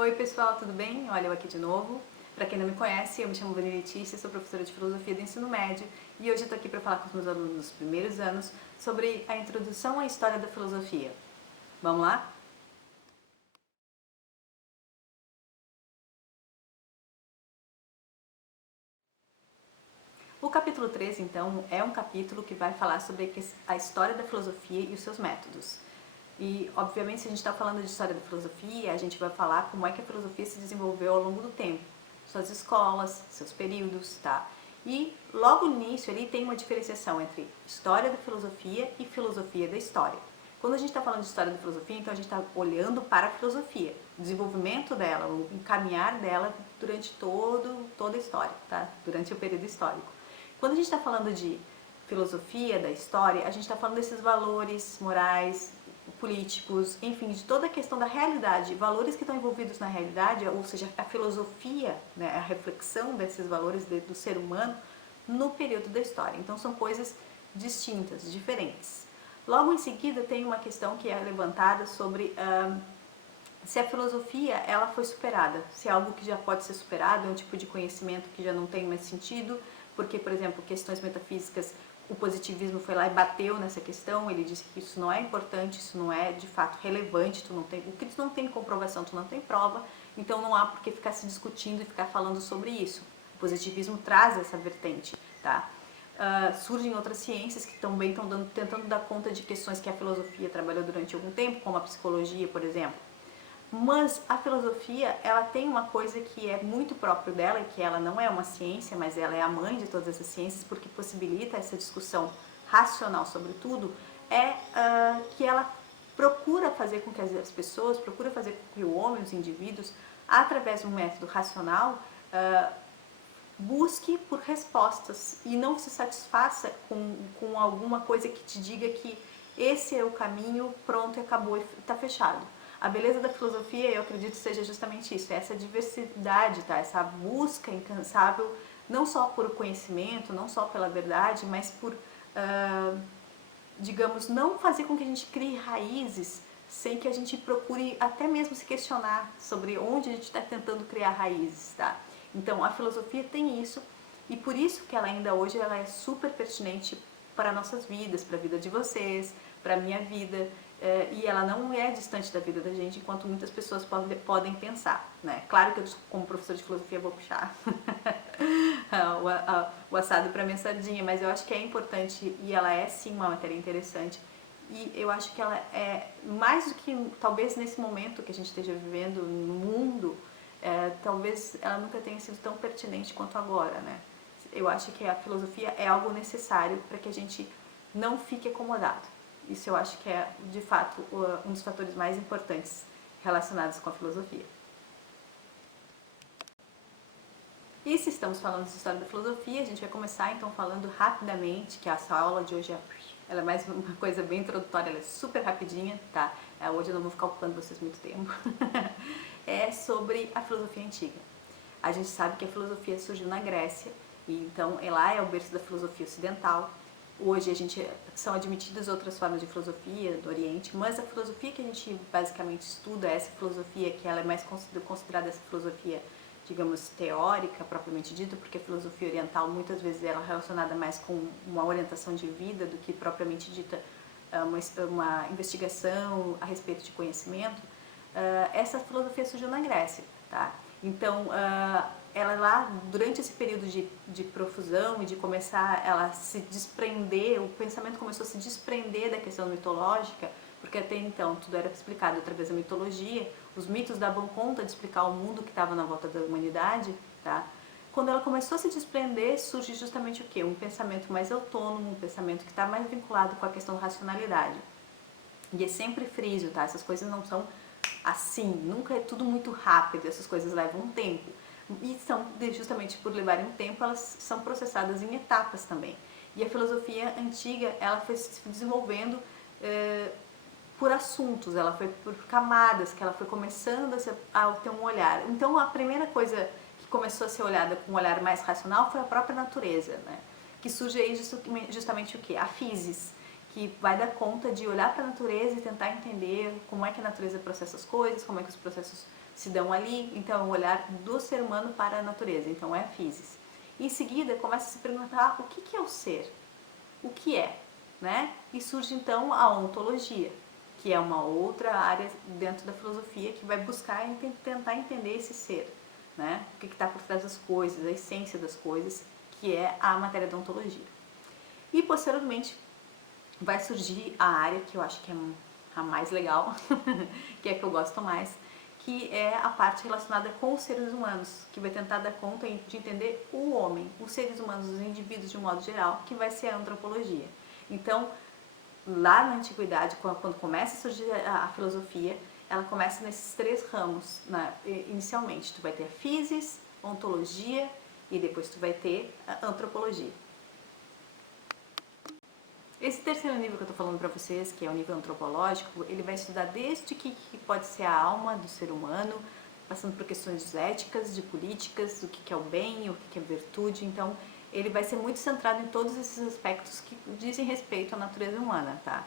Oi pessoal, tudo bem? Olha eu aqui de novo. Para quem não me conhece, eu me chamo Vani Letícia, sou professora de Filosofia do Ensino Médio e hoje eu estou aqui para falar com os meus alunos dos primeiros anos sobre a introdução à história da filosofia. Vamos lá? O capítulo 3, então, é um capítulo que vai falar sobre a história da filosofia e os seus métodos. E, obviamente, se a gente está falando de história da filosofia, a gente vai falar como é que a filosofia se desenvolveu ao longo do tempo, suas escolas, seus períodos, tá? E logo no início ali tem uma diferenciação entre história da filosofia e filosofia da história. Quando a gente está falando de história da filosofia, então a gente está olhando para a filosofia, o desenvolvimento dela, o encaminhar dela durante toda a história, tá? Durante o período histórico. Quando a gente está falando de filosofia da história, a gente está falando desses valores morais, políticos, enfim, de toda a questão da realidade, valores que estão envolvidos na realidade, ou seja, a filosofia, né, a reflexão desses valores do ser humano no período da história. Então são coisas distintas, diferentes. Logo em seguida tem uma questão que é levantada sobre se a filosofia ela foi superada, se é algo que já pode ser superado, é um tipo de conhecimento que já não tem mais sentido, porque, por exemplo, questões metafísicas, o positivismo foi lá e bateu nessa questão, ele disse que isso não é importante, isso não é de fato relevante, o que tu não tem comprovação, tu não tem prova, então não há por que ficar se discutindo e ficar falando sobre isso. O positivismo traz essa vertente, tá? Surgem outras ciências que também estão tentando dar conta de questões que a filosofia trabalhou durante algum tempo, como a psicologia, por exemplo. Mas a filosofia, ela tem uma coisa que é muito próprio dela, e que ela não é uma ciência, mas ela é a mãe de todas essas ciências, porque possibilita essa discussão racional sobre tudo, que ela procura fazer com que as pessoas, procura fazer com que o homem, os indivíduos, através de um método racional, busque por respostas e não se satisfaça com alguma coisa que te diga que esse é o caminho, pronto, acabou e está fechado. A beleza da filosofia, eu acredito, seja justamente isso, essa diversidade, tá? Essa busca incansável, não só por conhecimento, não só pela verdade, mas por, digamos, não fazer com que a gente crie raízes sem que a gente procure até mesmo se questionar sobre onde a gente está tentando criar raízes, tá? Então, a filosofia tem isso e por isso que ela ainda hoje ela é super pertinente para nossas vidas, para a vida de vocês, para a minha vida, e ela não é distante da vida da gente, enquanto muitas pessoas podem pensar, né? Claro que eu, como professora de filosofia, vou puxar o assado para minha sardinha, mas eu acho que é importante e ela é sim uma matéria interessante. E eu acho que ela é mais do que, talvez nesse momento que a gente esteja vivendo no mundo, talvez ela nunca tenha sido tão pertinente quanto agora, né? Eu acho que a filosofia é algo necessário para que a gente não fique acomodado. Isso eu acho que é, de fato, um dos fatores mais importantes relacionados com a filosofia. E se estamos falando de história da filosofia, a gente vai começar então falando rapidamente, que essa aula de hoje ela é mais uma coisa bem introdutória, ela é super rapidinha, tá? Hoje eu não vou ficar ocupando vocês muito tempo. É sobre a filosofia antiga. A gente sabe que a filosofia surgiu na Grécia, e então lá é o berço da filosofia ocidental. Hoje são admitidas outras formas de filosofia do Oriente, mas a filosofia que a gente basicamente estuda, essa filosofia que ela é mais considerada essa filosofia, digamos, teórica, propriamente dita, porque a filosofia oriental muitas vezes ela é relacionada mais com uma orientação de vida do que propriamente dita uma investigação a respeito de conhecimento. Essa filosofia surgiu na Grécia, tá? Então, ela lá, durante esse período de profusão e de começar ela a se desprender, o pensamento começou a se desprender da questão mitológica, porque até então tudo era explicado através da mitologia, os mitos davam conta de explicar o mundo que estava na volta da humanidade, tá? Quando ela começou a se desprender, surge justamente o quê? Um pensamento mais autônomo, um pensamento que está mais vinculado com a questão da racionalidade. E é sempre friso, tá? Essas coisas não são assim, nunca é tudo muito rápido, essas coisas levam um tempo. E justamente por levarem um tempo, elas são processadas em etapas também. E a filosofia antiga, ela foi se desenvolvendo por assuntos, ela foi por camadas, que ela foi começando a ter um olhar. Então, a primeira coisa que começou a ser olhada com um olhar mais racional foi a própria natureza, né? Que surge aí justamente o quê? A physis, que vai dar conta de olhar para a natureza e tentar entender como é que a natureza processa as coisas, como é que os processos se dão ali. Então, é o olhar do ser humano para a natureza, então é a physis. Em seguida, começa a se perguntar o que é o ser, o que é, né? E surge então a ontologia, que é uma outra área dentro da filosofia que vai buscar tentar entender esse ser, né? O que está por trás das coisas, a essência das coisas, que é a matéria da ontologia. E posteriormente vai surgir a área que eu acho que é a mais legal, que é a que eu gosto mais, que é a parte relacionada com os seres humanos, que vai tentar dar conta de entender o homem, os seres humanos, os indivíduos de um modo geral, que vai ser a antropologia. Então, lá na antiguidade, quando começa a surgir a filosofia, ela começa nesses três ramos, né? Inicialmente. Tu vai ter a physis, ontologia e depois tu vai ter a antropologia. Esse terceiro nível que eu estou falando para vocês, que é o nível antropológico, ele vai estudar desde que pode ser a alma do ser humano, passando por questões éticas, de políticas, do que é o bem, o que é virtude. Então, ele vai ser muito centrado em todos esses aspectos que dizem respeito à natureza humana, tá?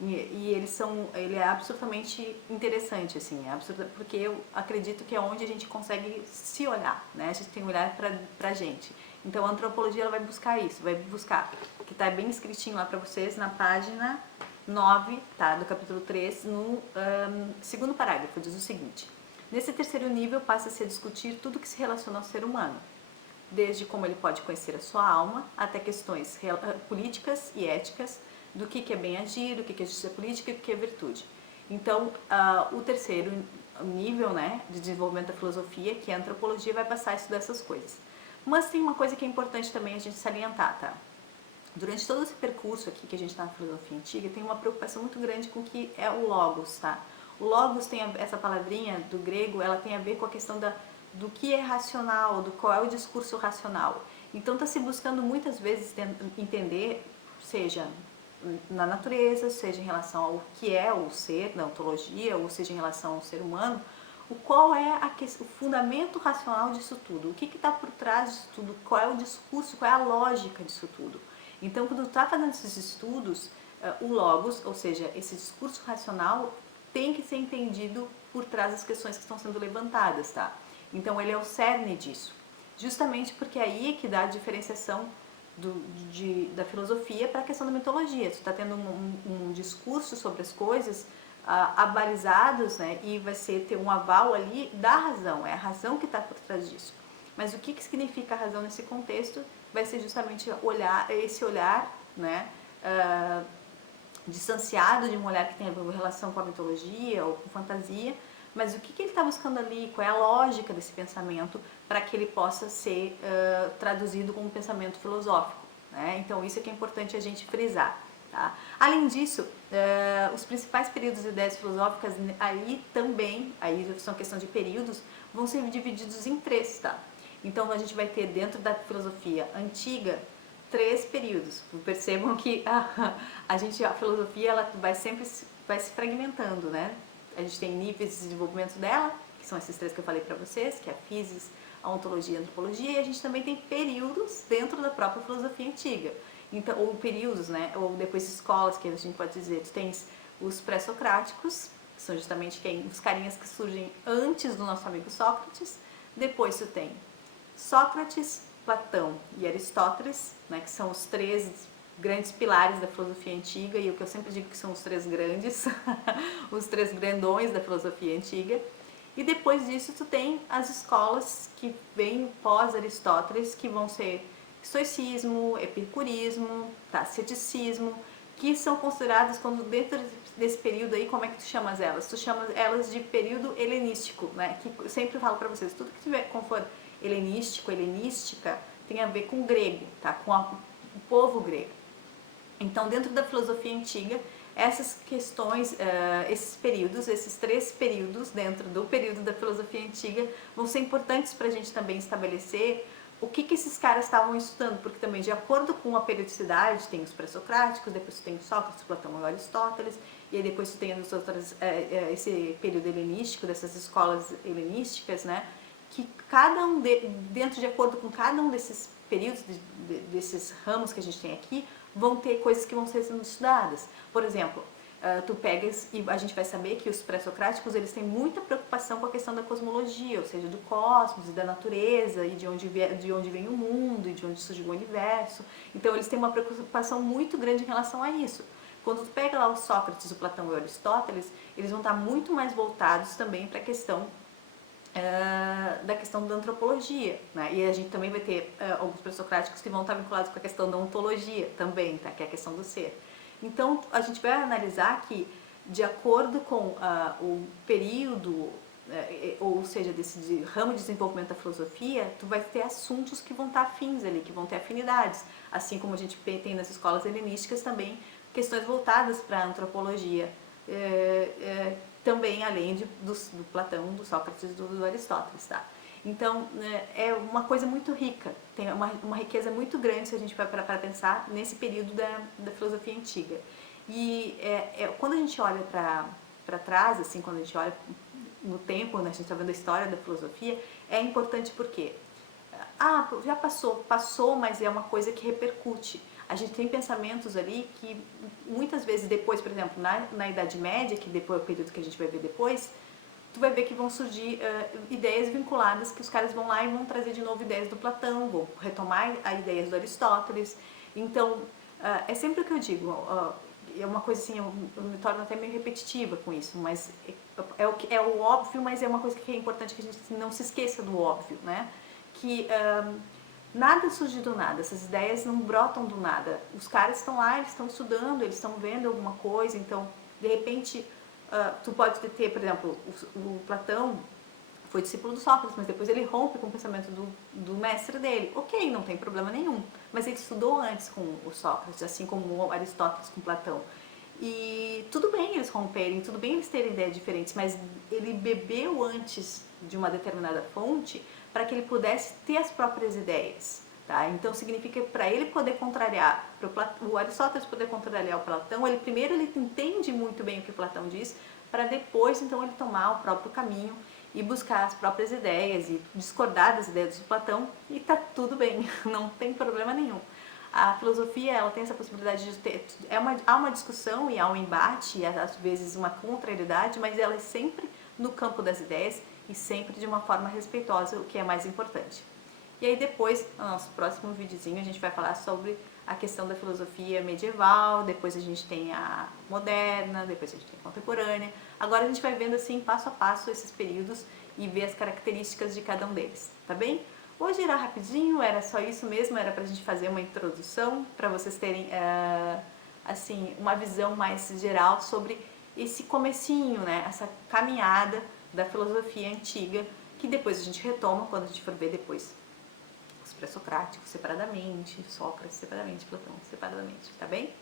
E ele é absolutamente interessante, assim, porque eu acredito que é onde a gente consegue se olhar, né? A gente tem que olhar pra gente. Então a antropologia ela vai buscar isso, vai buscar, que está bem escritinho lá para vocês na página 9, tá, do capítulo 3, no segundo parágrafo, diz o seguinte: nesse terceiro nível passa-se a discutir tudo que se relaciona ao ser humano, desde como ele pode conhecer a sua alma, até questões políticas e éticas, do que é bem agir, do que é justiça política e do que é virtude. Então, o terceiro nível, né, de desenvolvimento da filosofia, que é a antropologia, vai passar a estudar essas coisas. Mas tem uma coisa que é importante também a gente salientar, tá? Durante todo esse percurso aqui que a gente está na filosofia antiga, tem uma preocupação muito grande com o que é o logos, tá? O logos tem essa palavrinha do grego, ela tem a ver com a questão do que é racional, do qual é o discurso racional. Então está se buscando muitas vezes entender, seja na natureza, seja em relação ao que é o ser, na ontologia, ou seja em relação ao ser humano, qual é o fundamento racional disso tudo, o que está por trás disso tudo, qual é o discurso, qual é a lógica disso tudo. Então, quando está fazendo esses estudos, o logos, ou seja, esse discurso racional, tem que ser entendido por trás das questões que estão sendo levantadas, tá? Então, ele é o cerne disso, justamente porque aí é que dá a diferenciação da filosofia para a questão da mitologia. Tu está tendo um discurso sobre as coisas abalizados, né, e vai ter um aval ali da razão, é a razão que está por trás disso. Mas o que significa a razão nesse contexto vai ser justamente esse olhar, né, distanciado de um olhar que tem relação com a mitologia ou com fantasia, mas o que ele está buscando ali, qual é a lógica desse pensamento para que ele possa ser traduzido como um pensamento filosófico, né? Então isso é que é importante a gente frisar. Tá? Além disso, os principais períodos de ideias filosóficas aí também, aí são questão de períodos, vão ser divididos em três, tá? Então a gente vai ter dentro da filosofia antiga 3 períodos. Percebam que a filosofia ela vai sempre se fragmentando, né? A gente tem níveis de desenvolvimento dela, que são esses 3 que eu falei para vocês, que é a physis, a ontologia e a antropologia, e a gente também tem períodos dentro da própria filosofia antiga. Então, ou períodos, né? Ou depois escolas, que a gente pode dizer, tu tens os pré-socráticos, que são justamente os carinhas que surgem antes do nosso amigo Sócrates. Depois tu tem Sócrates, Platão e Aristóteles, né, que são os 3 grandes pilares da filosofia antiga, e o que eu sempre digo que são os 3 grandes, os 3 grandões da filosofia antiga. E depois disso tu tem as escolas que vêm pós-Aristóteles, que vão ser estoicismo, epicurismo, ceticismo, que são consideradas quando dentro desse período aí, como é que tu chamas elas? Tu chamas elas de período helenístico, né? Que eu sempre falo para vocês, tudo que tiver como for helenístico, helenística, tem a ver com o grego, tá? Com o povo grego. Então, dentro da filosofia antiga, essas questões, esses períodos, esses 3 períodos dentro do período da filosofia antiga vão ser importantes para a gente também estabelecer o que esses caras estavam estudando, porque também de acordo com a periodicidade tem os pré-socráticos, depois tem Sócrates, Platão e Aristóteles, e aí depois tem esse período helenístico, dessas escolas helenísticas, né, que cada dentro de acordo com cada um desses períodos, desses ramos que a gente tem aqui, vão ter coisas que vão ser sendo estudadas. Por exemplo, tu pegas e a gente vai saber que os pré-socráticos eles têm muita preocupação com a questão da cosmologia, ou seja, do cosmos e da natureza e de onde vem o mundo e de onde surge o universo. Então eles têm uma preocupação muito grande em relação a isso. Quando tu pega lá o Sócrates, o Platão e o Aristóteles, eles vão estar muito mais voltados também para a questão da questão da antropologia, né? E a gente também vai ter alguns pré-socráticos que vão estar vinculados com a questão da ontologia também, tá? Que é a questão do ser. Então a gente vai analisar que de acordo com o período, ou seja, desse ramo de desenvolvimento da filosofia, tu vai ter assuntos que vão estar afins ali, que vão ter afinidades, assim como a gente tem nas escolas helenísticas também questões voltadas para a antropologia, também além do Platão, do Sócrates e do Aristóteles, tá? Então, é uma coisa muito rica, tem uma riqueza muito grande se a gente vai para pensar nesse período da filosofia antiga. E quando a gente olha para trás, assim, quando a gente olha no tempo, né, a gente está vendo a história da filosofia, é importante porque já passou, mas é uma coisa que repercute. A gente tem pensamentos ali que muitas vezes depois, por exemplo, na Idade Média, que depois é o período que a gente vai ver depois, tu vai ver que vão surgir ideias vinculadas, que os caras vão lá e vão trazer de novo ideias do Platão, vão retomar as ideias do Aristóteles. Então, é sempre o que eu digo, é uma coisa assim, eu me torno até meio repetitiva com isso, mas é o óbvio, mas é uma coisa que é importante que a gente não se esqueça do óbvio, né? Que nada surge do nada, essas ideias não brotam do nada. Os caras estão lá, eles estão estudando, eles estão vendo alguma coisa, então, de repente, tu pode ter, por exemplo, o Platão foi discípulo do Sócrates, mas depois ele rompe com o pensamento do mestre dele. Ok, não tem problema nenhum, mas ele estudou antes com o Sócrates, assim como o Aristóteles com Platão. E tudo bem eles romperem, tudo bem eles terem ideias diferentes, mas ele bebeu antes de uma determinada fonte para que ele pudesse ter as próprias ideias. Tá? Então significa que para ele poder contrariar, para o Aristóteles poder contrariar o Platão, ele primeiro ele entende muito bem o que Platão diz, para depois então ele tomar o próprio caminho e buscar as próprias ideias e discordar das ideias do Platão, e tá tudo bem, não tem problema nenhum. A filosofia ela tem essa possibilidade de ter, há uma discussão e há um embate, e às vezes uma contrariedade, mas ela é sempre no campo das ideias e sempre de uma forma respeitosa, o que é mais importante. E aí depois, no nosso próximo videozinho, a gente vai falar sobre a questão da filosofia medieval, depois a gente tem a moderna, depois a gente tem a contemporânea. Agora a gente vai vendo assim, passo a passo, esses períodos e ver as características de cada um deles, tá bem? Hoje era rapidinho, era só isso mesmo, era pra gente fazer uma introdução, para vocês terem, assim, uma visão mais geral sobre esse comecinho, né? Essa caminhada da filosofia antiga, que depois a gente retoma quando a gente for ver depois os pré-socráticos separadamente, Sócrates separadamente, Platão separadamente, tá bem?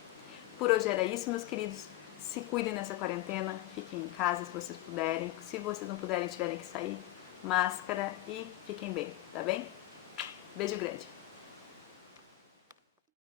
Por hoje era isso, meus queridos. Se cuidem nessa quarentena, fiquem em casa se vocês puderem. Se vocês não puderem, tiverem que sair, máscara e fiquem bem, tá bem? Beijo grande!